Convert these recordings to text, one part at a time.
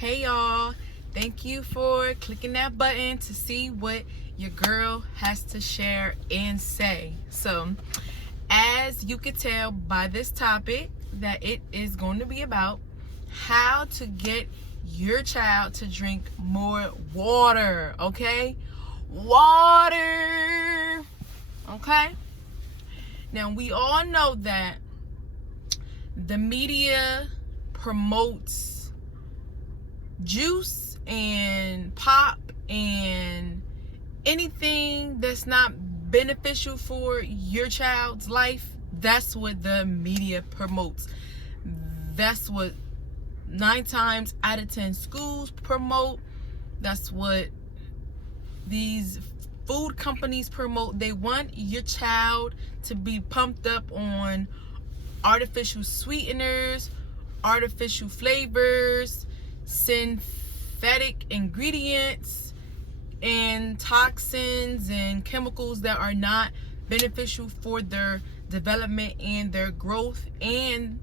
Hey y'all, thank you for clicking that button to see what your girl has to share and say. So, as you can tell by this topic, that it is going to be about how to get your child to drink more water, okay? Water, okay? Now, we all know that the media promotes juice and pop and anything that's not beneficial for your child's life. That's what the media promotes. That's what 9 times out of 10 schools promote. That's what these food companies promote. They want your child to be pumped up on artificial sweeteners, artificial flavors, synthetic ingredients, and toxins and chemicals that are not beneficial for their development and their growth and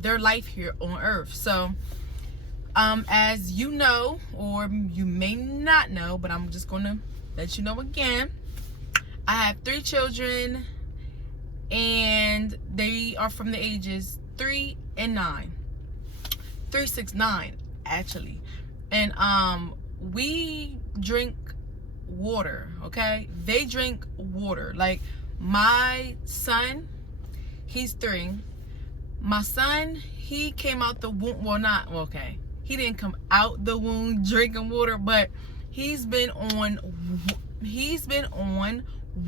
their life here on earth. So as you know, or you may not know, but I'm just gonna let you know again, I have 3 children and they are from the ages 3 and 9. 3, 6, 9 actually. And we drink water, okay? They drink water. Like my son, he's 3. My son, he came out the womb, he didn't come out the womb drinking water, but he's been on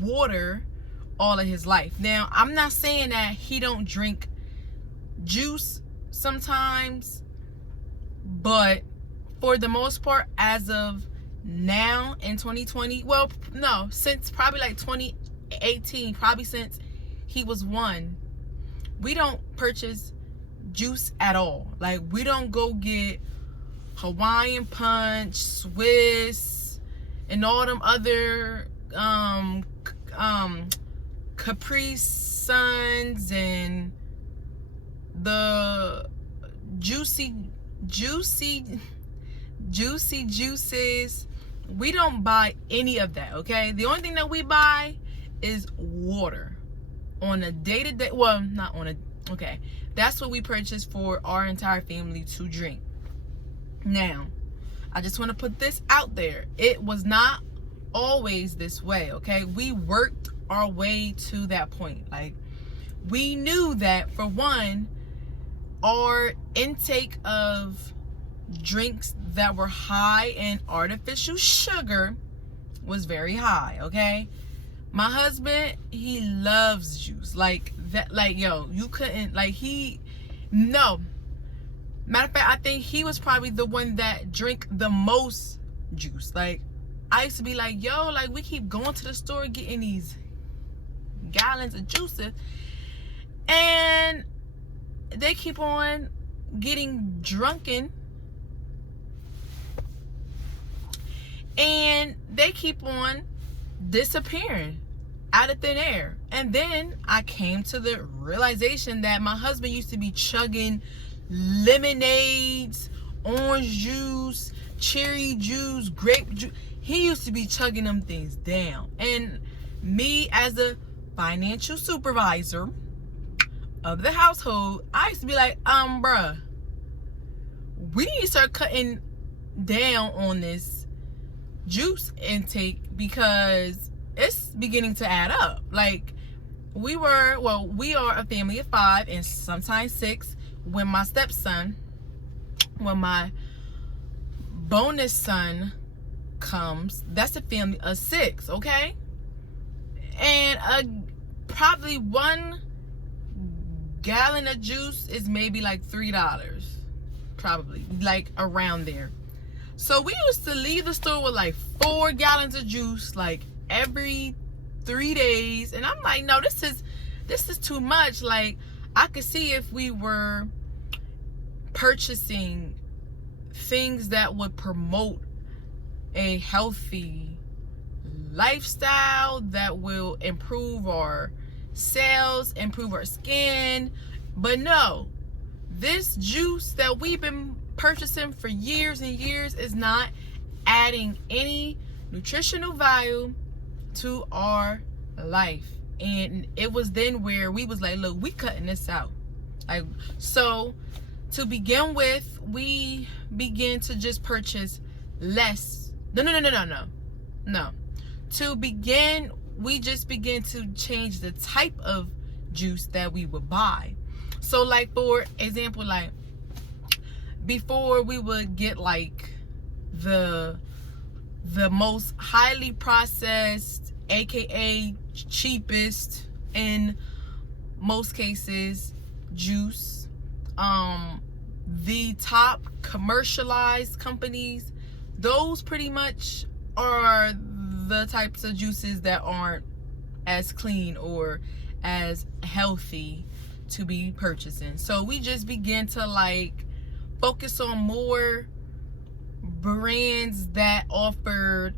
water all of his life. Now, I'm not saying that he don't drink juice sometimes, but for the most part, as of now in 2020, well, no, since probably like 2018, probably since he was 1, we don't purchase juice at all. Like, we don't go get Hawaiian Punch, Swiss, and all them other Capri Suns and the juicy juices. We don't buy any of that, okay? The only thing that we buy is water on a day-to-day, well, not on a, okay, that's what we purchase for our entire family to drink. Now, I just want to put this out there. It was not always this way, okay? We worked our way to that point. Like, we knew that, for one, our intake of drinks that were high in artificial sugar was very high, okay? My husband, he loves juice. Like that, like, yo, you couldn't, like, no. Matter of fact, I think he was probably the one that drank the most juice. Like, I used to be like, yo, like, we keep going to the store getting these gallons of juices, and they keep on getting drunken, and they keep on disappearing out of thin air. And then I came to the realization that my husband used to be chugging lemonades, orange juice, cherry juice, grape juice. He used to be chugging them things down. And me, as a financial supervisor of the household, I used to be like, bruh, we need to start cutting down on this juice intake because it's beginning to add up. Like, we are a family of 5 and sometimes 6. When my bonus son comes, that's a family of 6, okay? And probably 1 gallon of juice is maybe like $3, probably, like around there. So we used to leave the store with like 4 gallons of juice like every 3 days, and I'm like, no, this is too much. Like, I could see if we were purchasing things that would promote a healthy lifestyle that will improve our cells, improve our skin. But no, this juice that we've been purchasing for years and years is not adding any nutritional value to our life. And it was then where we was like, look, we cutting this out. Like, so to begin with, we begin to just purchase less. No. To begin, we just begin to change the type of juice that we would buy. So like, for example, like before we would get like the most highly processed, aka cheapest in most cases, juice. The top commercialized companies, those pretty much are the types of juices that aren't as clean or as healthy to be purchasing. So we just begin to like focus on more brands that offered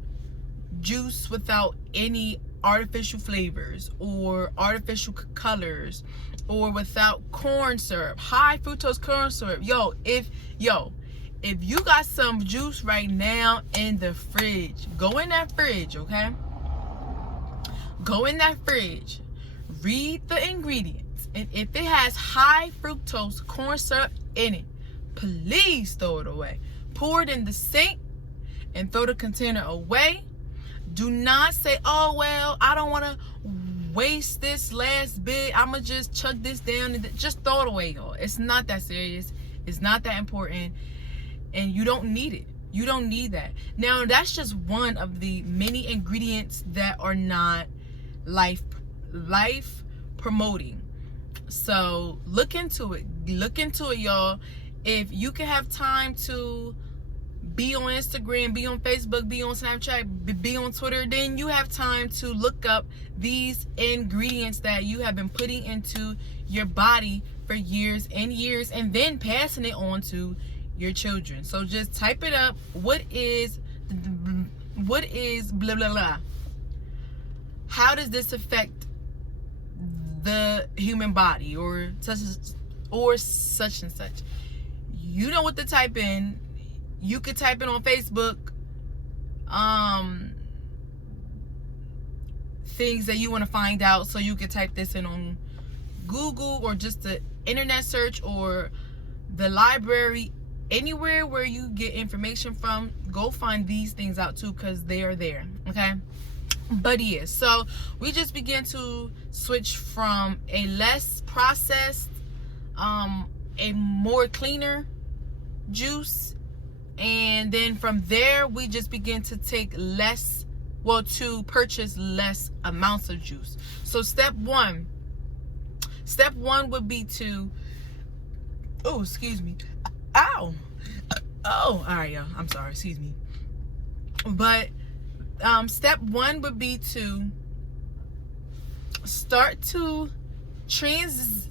juice without any artificial flavors or artificial colors, or without corn syrup, high fructose corn syrup. If you got some juice right now in the fridge, go in that fridge, okay? Go in that fridge, read the ingredients, and if it has high fructose corn syrup in it, please throw it away. Pour it in the sink and throw the container away. Do not say, oh, well, I don't want to waste this last bit. I'm going to just chuck this down. And just throw it away, y'all. It's not that serious. It's not that important. And you don't need it. You don't need that. Now, that's just one of the many ingredients that are not life promoting. So look into it. Look into it, y'all. If you can have time to be on Instagram, be on Facebook, be on Snapchat, be on Twitter, then you have time to look up these ingredients that you have been putting into your body for years and years, and then passing it on to your children. So just type it up. What is blah blah blah? How does this affect the human body, or such and such? You know what to type in. You could type it on Facebook, things that you want to find out. So you could type this in on Google, or just the internet search, or the library, anywhere where you get information from. Go find these things out too, because they are there, okay? But yeah, so we just begin to switch from a less processed, a more cleaner juice. And then from there, we just begin to take to purchase less amounts of juice. So step one would be to, oh, excuse me. Ow. Oh, all right, y'all. I'm sorry. Excuse me. But step one would be to start to transition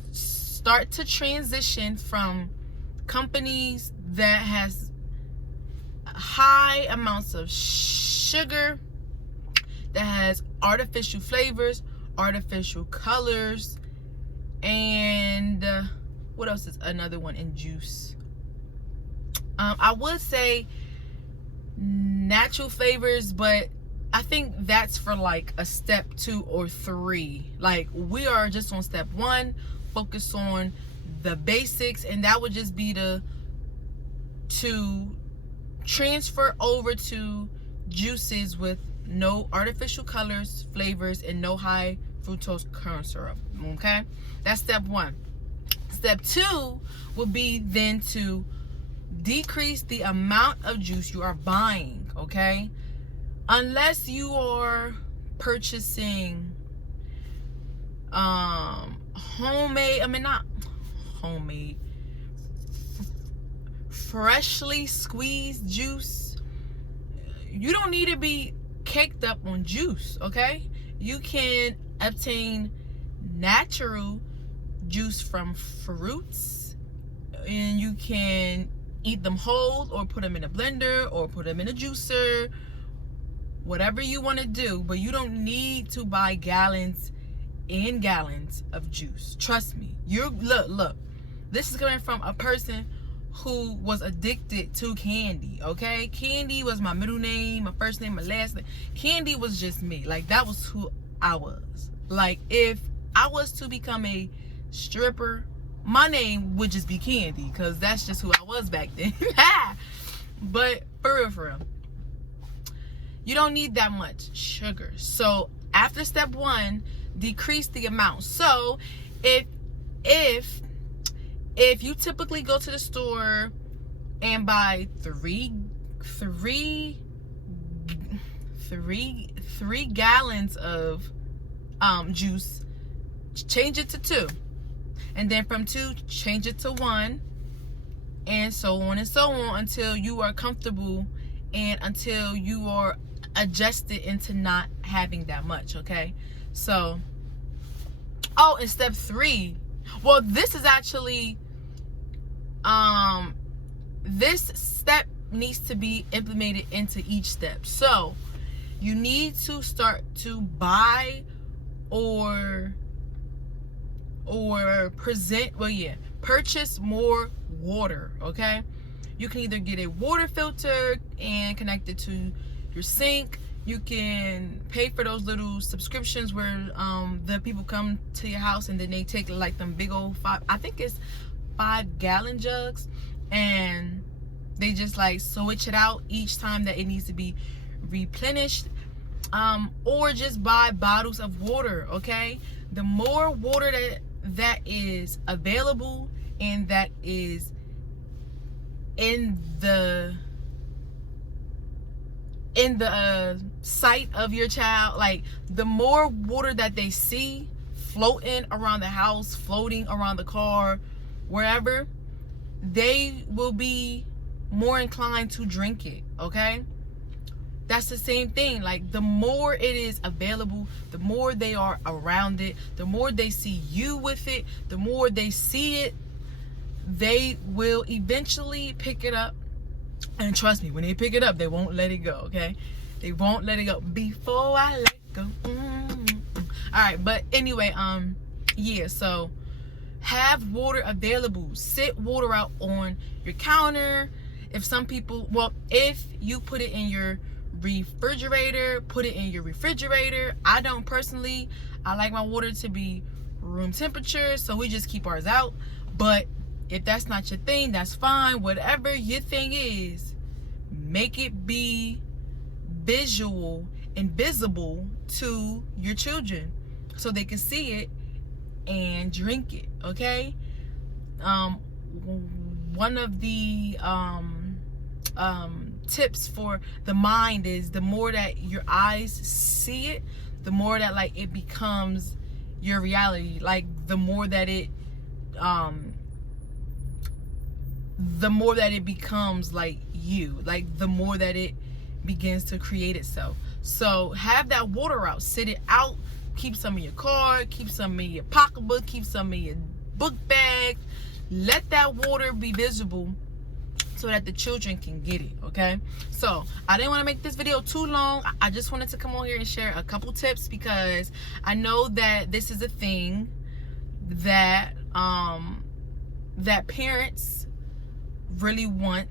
from companies that has high amounts of sugar, that has artificial flavors, artificial colors, and what else is another one in juice? I would say natural flavors, but I think that's for like a step 2 or 3. Like, we are just on step 1, focus on the basics, and that would just be to transfer over to juices with no artificial colors, flavors, and no high fructose corn syrup. Okay, that's step 1. Step 2 would be then to decrease the amount of juice you are buying. Okay, unless you are purchasing freshly squeezed juice, you don't need to be caked up on juice. Okay, you can obtain natural juice from fruits, and you can eat them whole, or put them in a blender, or put them in a juicer, whatever you want to do. But you don't need to buy gallons and gallons of juice. Trust me. Look, this is coming from a person who was addicted to Candy, okay? Candy was my middle name, my first name, my last name. Candy was just me. Like, that was who I was. Like, if I was to become a stripper, my name would just be Candy, because that's just who I was back then. But for real, you don't need that much sugar. So after step 1, decrease the amount. So if you typically go to the store and buy three gallons of juice, change it to 2, and then from 2 change it to 1, and so on and so on until you are comfortable and until you are adjusted into not having that much. Okay, so in step 3, well, this is actually this step needs to be implemented into each step. So you need to start to buy or purchase more water. Okay, you can either get a water filter and connect it to your sink. You can pay for those little subscriptions where the people come to your house and then they take like them big old 5-gallon jugs, and they just like switch it out each time that it needs to be replenished. Or just buy bottles of water. Okay, the more water that is available and that is in the sight of your child, like the more water that they see floating around the house, floating around the car, wherever, they will be more inclined to drink it. Okay, that's the same thing. Like, the more it is available, the more they are around it, the more they see you with it, the more they see it, they will eventually pick it up. And trust me, when they pick it up, they won't let it go. Okay, they won't let it go before I let go. All right, but anyway, yeah, so have water available. Sit water out on your counter. If you put it in your refrigerator, put it in your refrigerator. I don't personally. I like my water to be room temperature, so we just keep ours out. But if that's not your thing, that's fine. Whatever your thing is, make it be visual and visible to your children so they can see it and drink it. Okay, one of the tips for the mind is the more that your eyes see it, the more that like it becomes your reality. Like, the more that it becomes like you, like the more that it begins to create itself. So have that water out, sit it out, keep some in your car, keep some in your pocketbook, keep some in your book bag. Let that water be visible so that the children can get it. Okay, so I didn't want to make this video too long. I just wanted to come on here and share a couple tips, because I know that this is a thing that that parents really want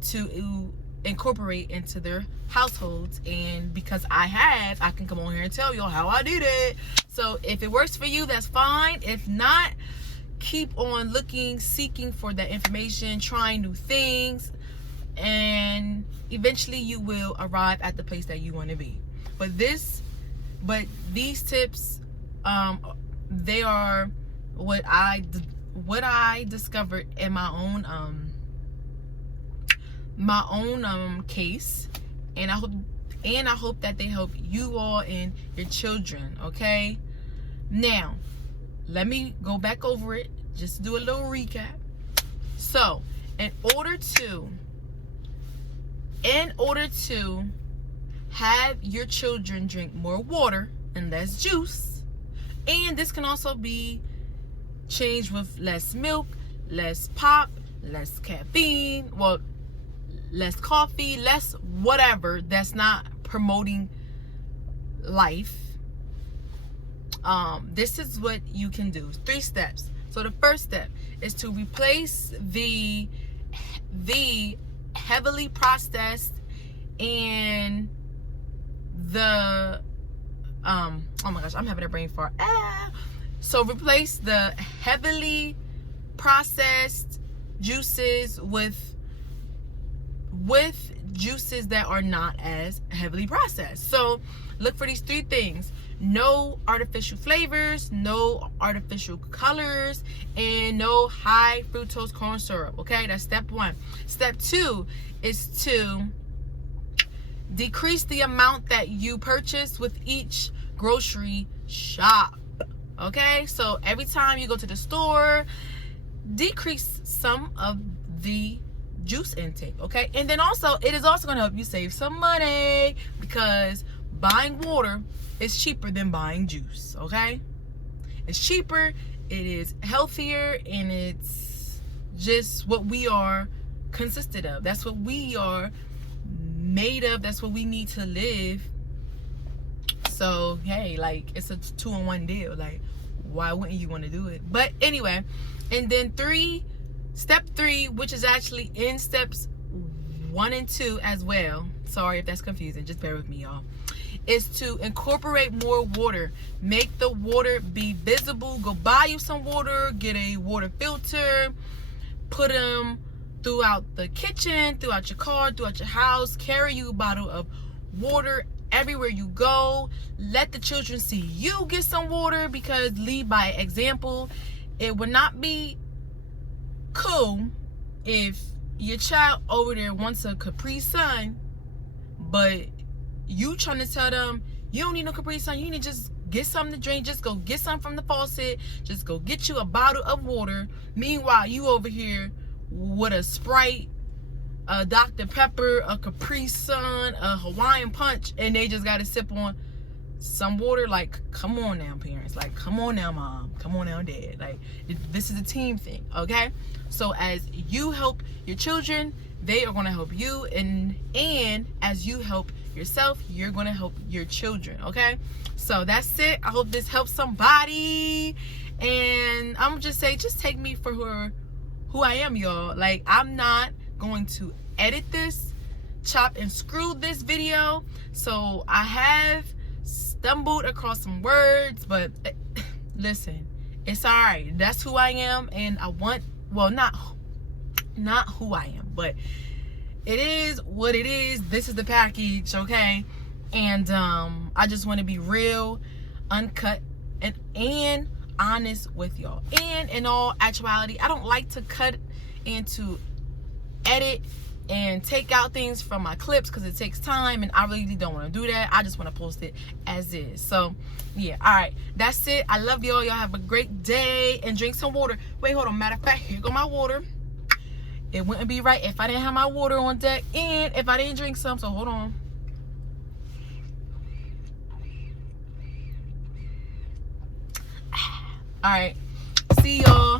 to incorporate into their households, and because I can come on here and tell you how I did it. So if it works for you, that's fine. If not, keep on looking, seeking for that information, trying new things, and eventually you will arrive at the place that you want to be. But these tips, they are what I discovered in my own case, and I hope that they help you all and your children. Okay, now let me go back over it, just do a little recap. So in order to have your children drink more water and less juice, and this can also be changed with less milk, less pop, less caffeine, well, less coffee, less whatever that's not promoting life. This is what you can do. 3 steps. So the first step is to replace the the heavily processed and the oh my gosh, I'm having a brain fart. So replace the heavily processed juices with juices that are not as heavily processed. So look for these 3 things: no artificial flavors, no artificial colors, and no high fructose corn syrup. Okay, that's step 1. Step 2 is to decrease the amount that you purchase with each grocery shop. Okay, so every time you go to the store, decrease some of the juice intake. Okay, and then also it is also going to help you save some money, because buying water is cheaper than buying juice. Okay, it's cheaper, it is healthier, and it's just what we are consisted of. That's what we are made of. That's what we need to live. So hey, like, it's a 2-in-1 deal. Like, why wouldn't you want to do it? But anyway, and then step 3, which is actually in steps 1 and 2 as well. Sorry if that's confusing, just bear with me, y'all. Is to incorporate more water. Make the water be visible. Go buy you some water, get a water filter, put them throughout the kitchen, throughout your car, throughout your house. Carry you a bottle of water everywhere you go. Let the children see you get some water, because lead by example. It would not be cool if your child over there wants a Capri Sun, but you trying to tell them you don't need no Capri Sun, you need to just get something to drink, just go get something from the faucet, just go get you a bottle of water. Meanwhile, you over here with a Sprite, a Dr. Pepper, a Capri Sun, a Hawaiian Punch, and they just got to sip on some water. Like, come on now, parents. Like, come on now, mom. Come on now, dad. Like, this is a team thing, okay? So as you help your children, they are going to help you, and as you help yourself, you're going to help your children, okay? So that's it. I hope this helps somebody, and I'm just say, just take me for who I am, y'all. Like, I'm not going to edit this, chop and screw this video. So I have stumbled across some words, but listen, it's all right. That's who I am, and I want, well, not who I am, but it is what it is. This is the package, okay? And I just want to be real, uncut, and honest with y'all. And in all actuality, I don't like to cut and to edit and take out things from my clips, because it takes time, and I really don't want to do that. I just want to post it as is. So yeah, all right, that's it. I love y'all. Y'all have a great day, and drink some water. Wait, hold on. Matter of fact, here go my water. It wouldn't be right if I didn't have my water on deck, and if I didn't drink some. So hold on. All right, see y'all.